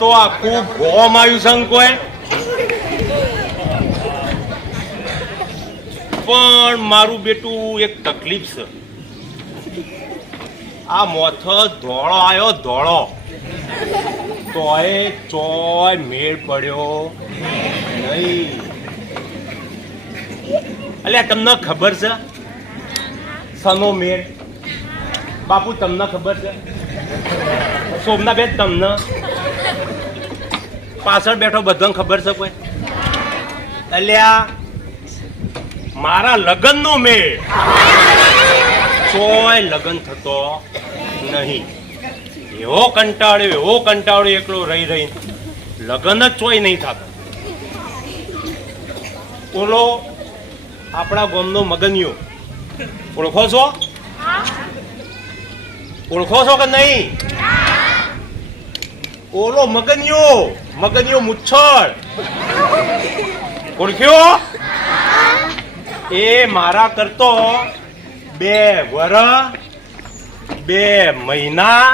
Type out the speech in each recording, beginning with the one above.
તો આખું ગોમ આવ્યું સંકોય. પણ મારું બેટું એક તકલીફ છે. આ મોથ ધોળો આવ્યો ધોળો, તોય ચોય મેળ પડ્યો નહીં. અલ્યા તમને ખબર છે સનો મેળ? બાપુ તમને ખબર છે? સોમનાબેન તમને? પાછળ બેઠો બધાને ખબર છે કોઈ? અલ્યા મારા લગ્નનો મેળ ચોય લગ્ન થતો નહીં. એવો કંટાળ્યો એકલો રહી લગ્ન જ ચોય નહીં થતો. ઓલો આપણા ગામનો મગનિયો ઓળખો છો? ઓળખો છો કે નહીં? ઓલો મગનિયો મુચ્છળ ઓળખ્યો? એ મારા કરતો 2 વર્ષ 2 મહિના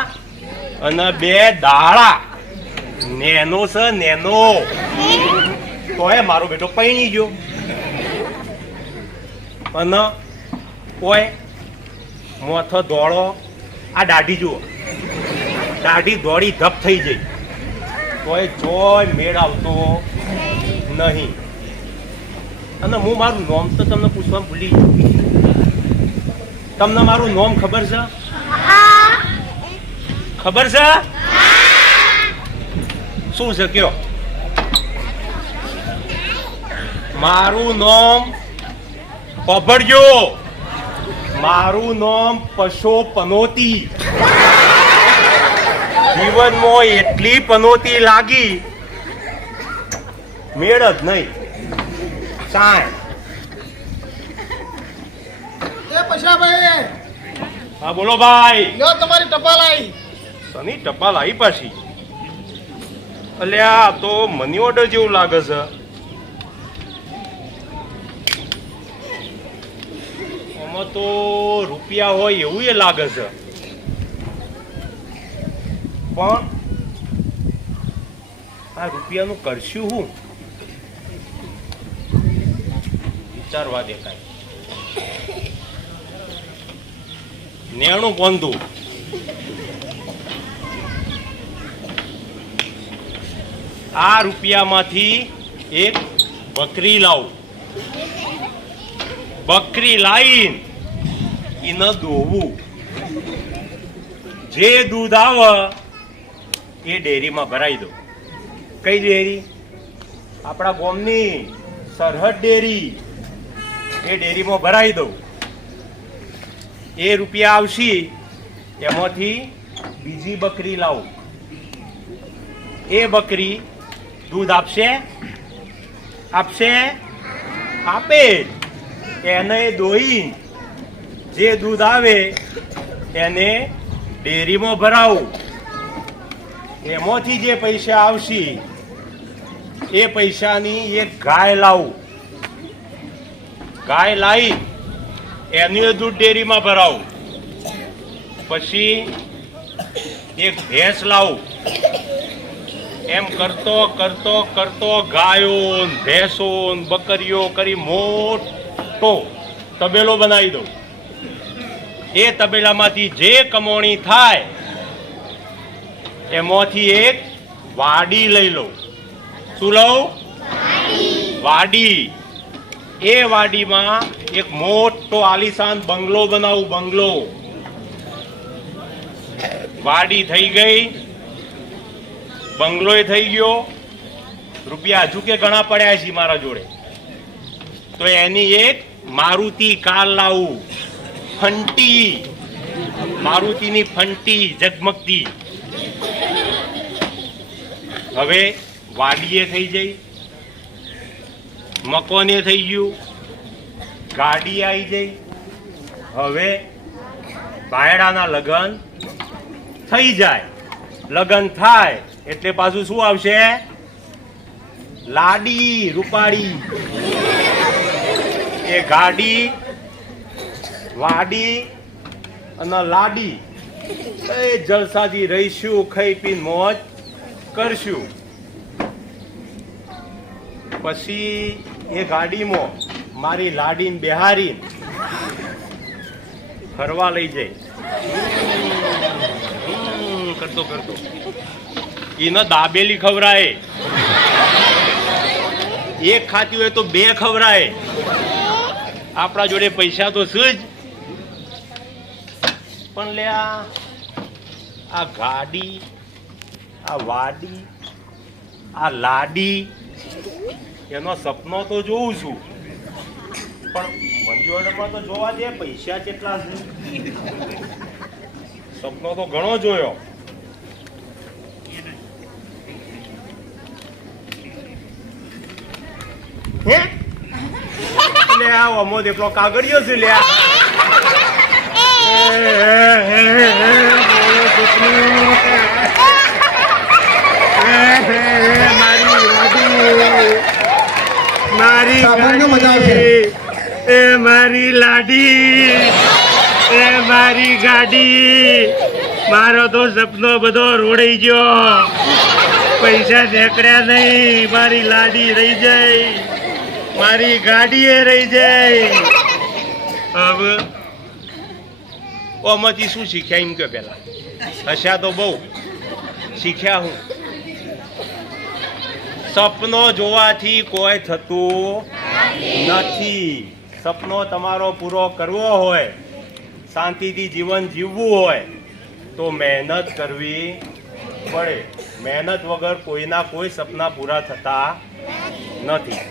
અને 2 દાડા નેનો છે નેનો. તોય મારો બેટો પૈણી ગયો. અને ઓય મોથો દોડો, આ દાઢી જુઓ, દાઢી દોડી ધપ થઈ જઈ, તોય જોય મેળ આવતો નહીં. અને હું મારું નોમ તો તમને પૂછવા ભૂલી ગયો. તમને મારું નોમ ખબર છે? ખબર છે? શું છે કયો? મારું નોમ પભડજો. મારું નામ પશો પનોતી. જીવનમાં એટલી પનોતી લાગી મેળ જ નહીં. હા બોલો ભાઈ. લ્યો તમારી ટપાલ આવી. સની ટપાલ આવી પાછી? અલ્યા તો મની ઓર્ડર જેવું લાગે છે. આમાં તો રૂપિયા હોય એવું એ લાગે છે. પણ આ રૂપિયાનું કરશું હું? વિચારવા દેખાય. 90 પોંધું. આ રૂપિયામાંથી એક બકરી લાવું. બકરી લાવીને એને દોવું. જે દૂધ આવે એ ડેરીમાં ભરાઈ દો. કઈ ડેરી? આપણા ગામની સરહદ ડેરી. એ ડેરીમાં ભરાઈ દઉં. એ રૂપિયા આવશે એમાંથી બીજી બકરી લાવું. એ બકરી દૂધ આપશે આપે. એને દોઈ જે દૂધ આવે એને ડેરીમાં ભરાવું. એમાંથી જે પૈસા આવશે એ પૈસાની એક ગાય લાવું. ગાય લાવી એનું દૂધ ડેરીમાં ભરાવું. પછી એક ભેંસ લાવું. એમ કરતો કરતો કરતો ગાયો ભેંસો બકરીઓ કરી મોટો તબેલો બનાવી દઉં. એ તબેલામાંથી જે કમાણી થાય એમાંથી એક વાડી લઈ લઉં. શું લઉં? વાડી. એ વાડીમાં એક મોટો આલીશાન બંગલો બનાવું. બંગલો. વાડી થઈ ગઈ, બંગલોય થઈ ગયો. રૂપિયા હજુ કે ઘણા પડ્યા છે મારા જોડે. તો એની એક મારુતિ કાર લાવું. ફંટી. મારુતિની ફંટી ઝગમગતી. હવે વાડીએ થઈ જઈ, મકાને થઈ ગયું, ગાડી આવી જઈ. હવે ભાયડાના લગ્ન થઈ જાય. લગ્ન થાય એટલે પાછું શું આવશે? લાડી રૂપાડી. એ ગાડી વાડી અને લાડી એ જલસાથી રહીશું, ખાઈ પીને મોજ કરશું. પછી એ ગાડીમાં મારી લાડીને બેહારી ફરવા લઈ જાય. કરતો કરતો એને દાબેલી ખવરાય, એક ખાતી હોય તો બે ખવરાય. આપણા જોડે પૈસા તો શું જ, પણ લે આ ગાડી, આ વાડી, આ લાડી, એનો સપનો તો જોઉં છું, પણ મંજૂરમાં તો જોવા દે પૈસા કેટલા છે. સપનો તો ઘણો જોયો. હે લે આવો અમો દેખલો કાગળિયો છે. લે મારી મારી લાડી, એ મારી ગાડી, મારો તો સપનો બધો રોડાઈ ગયો. પૈસા નીકળ્યા નહીં, મારી લાડી રહી જાય, મારી ગાડી એ રહી જાય. હવે ઓમાંથી શું શીખ્યા એમ કે પેલા હસ્યા તો બહુ શીખ્યા. હું સપનો જોવાથી કોઈ થતું નથી. સપનો તમારો પૂરો કરવો હોય, શાંતિથી જીવન જીવવું હોય તો મહેનત કરવી પડે. મહેનત વગર કોઈના કોઈ સપના પૂરા થતા નથી.